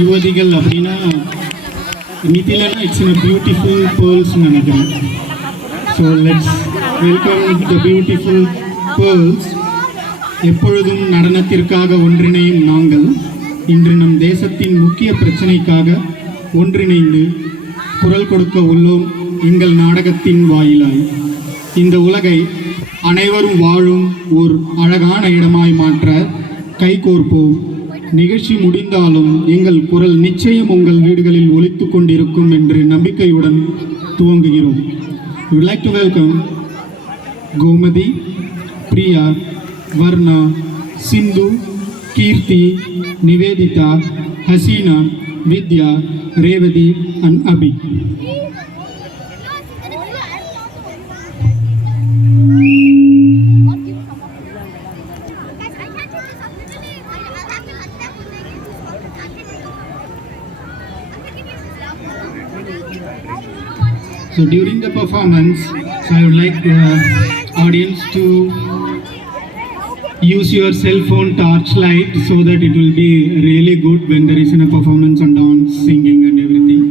யுவதிகள் அப்படின்னா மிதிலனா it's in beautiful பேர்ல்ஸ்னு நினைக்கிறேன். So let's welcome the beautiful pearls. எப்பொழுதும் நடனத்திற்காக ஒன்றிணையும் நாங்கள் இன்று நம் தேசத்தின் முக்கிய பிரச்சனைக்காக ஒன்றிணைந்து குரல் கொடுக்க உள்ளோம் எங்கள் நாடகத்தின் வாயிலாய். இந்த உலகை அனைவரும் வாழும் ஒரு அழகான இடமாய் மாற்ற கைகோர்ப்போம். நிகழ்ச்சி முடிந்தாலும் எங்கள் குரல் நிச்சயம் உங்கள் வீடுகளில் ஒலித்து கொண்டிருக்கும் என்று நம்பிக்கையுடன் துவங்குகிறோம். We would like to welcome Gomadi, Priya, Varna, Sindhu, Kirti, Nivedita, Hasina, Vidya, Revati and Abhi. So during the performance, I would like the audience to use your cell phone torchlight so that it will be really good when there is a performance and dance, singing and everything.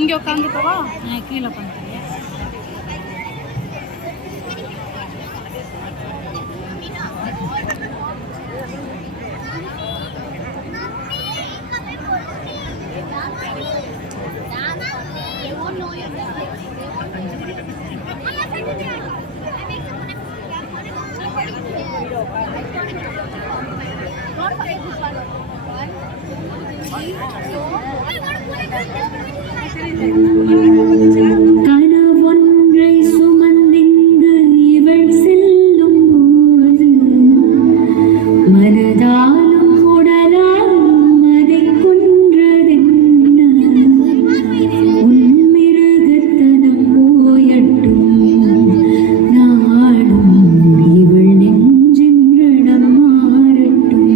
இங்க உட்காந்துக்கவா கீழே பண்ணுறேன். கனவொன்றை சுமந்திங்கு இவள் செல்லும் போது மனதாலும் உடலாலும் அதை கொன்றதென்ன உன்மிருகத்தனம் போயட்டும் நாடும் இவள் நெஞ்சென்றிடம் மாறட்டும்.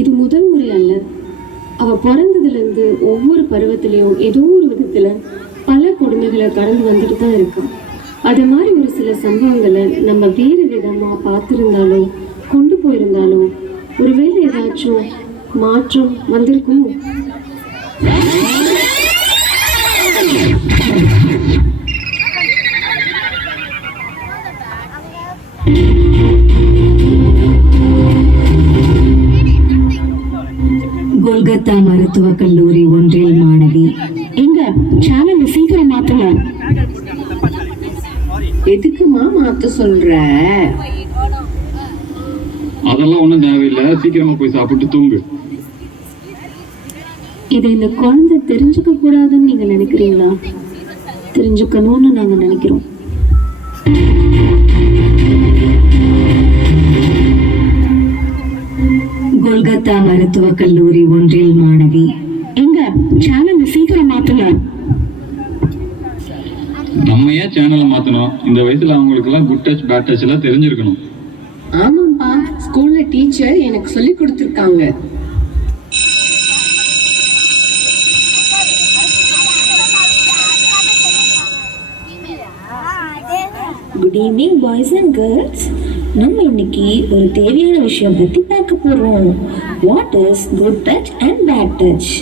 இது முதல் முறை அல்ல. அவ பிறந்ததுலேருந்து ஒவ்வொரு பருவத்திலையும் ஏதோ ஒரு விதத்துல பல கொடுமைகளை கடந்து வந்துட்டு தான் இருக்கா. அது மாதிரி ஒரு சில சம்பவங்களை நம்ம வேறு விதமா பார்த்திருந்தாலும் கொண்டு போயிருந்தாலும் ஒருவேளை ஏதாச்சும் மாற்றம் வந்திருக்குமோ? கொல்கத்தா மருத்துவக் கல்லூரி ஒன்றில் மாணவி. எங்க சேனல் சீக்கிரம் மாத்தலாம். எதுக்குமா மாத்த சொல்ற? அதெல்லாம் ஒண்ணும் தேவையில்லை, சீக்கிரமா போய் சாப்பிட்டு தூங்கு. இதை இந்த குழந்தை தெரிஞ்சுக்க கூடாதுன்னு நீங்க நினைக்கிறீங்களா? தெரிஞ்சுக்கணும்னு நாங்க நினைக்கிறோம். கொல்கத்தா மருத்துவக் கல்லூரி ஒன்றில் மாணவி. எங்க சேனல் சீக்கிரம் மாத்தலாம். நம்ம ஏன் சேனலை மாத்தணும்? இந்த வயசுல அவங்களுக்கு எல்லாம் குட் டச் பேட் டச் எல்லாம் தெரிஞ்சிருக்கணும். ஆமாப்பா, ஸ்கூல்ல டீச்சர் எனக்கு சொல்லி கொடுத்துருக்காங்க. Good evening boys and girls. நம்ம இன்னைக்கு ஒரு தேவையான விஷயம் பத்தி பார்க்க போறோம். What is good touch and bad touch?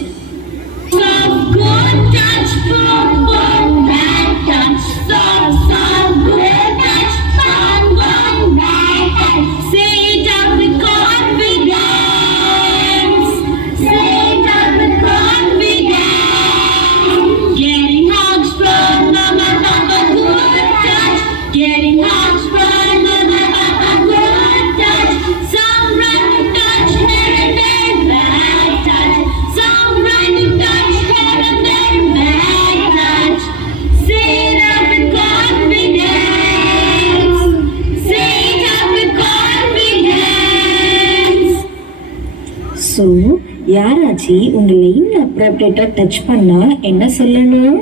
யாராச்சும் உங்களை இன்அப்ராப்ரியேட்டா டச் பண்ணா என்ன சொல்லணும்?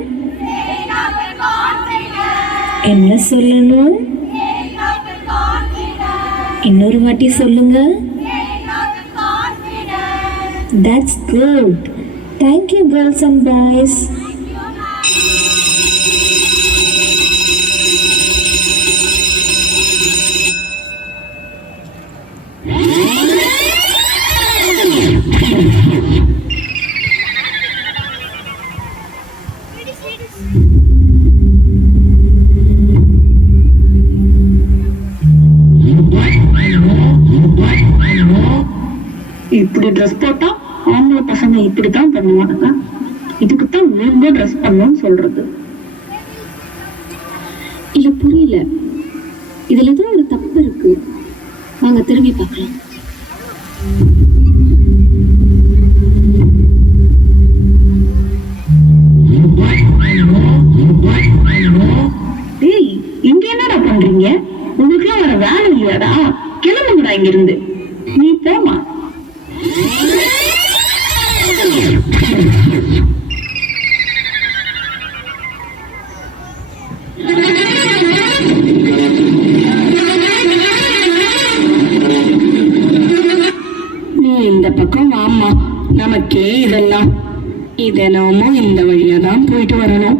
என்ன சொல்லணும்? இன்னொரு வாட்டி சொல்லுங்க. That's good. Thank you, girls and boys. இப்படி ட்ரெஸ் போட்டா ஆம்பளை பசங்க இப்படித்தான் பண்ணுவாங்க. இதுக்குத்தான் நீங்க ட்ரெஸ் பண்ணணும்னு சொல்றது. இல்ல புரியல, இதுல ஏதோ ஒரு தப்பு இருக்கு. வாங்க திரும்பி பார்க்கலாம். டேய், இங்க என்னடா பண்றீங்க? உங்களுக்குலாம் வர வேலை இல்லையாடா? கிளம்புங்கடா இங்க இருந்து. நீ போமா. நீ இந்த பக்கம் வாமா. நமக்கே இதெல்லாம் தினமும் இந்த வழியா தான் போயிட்டு வரணும்.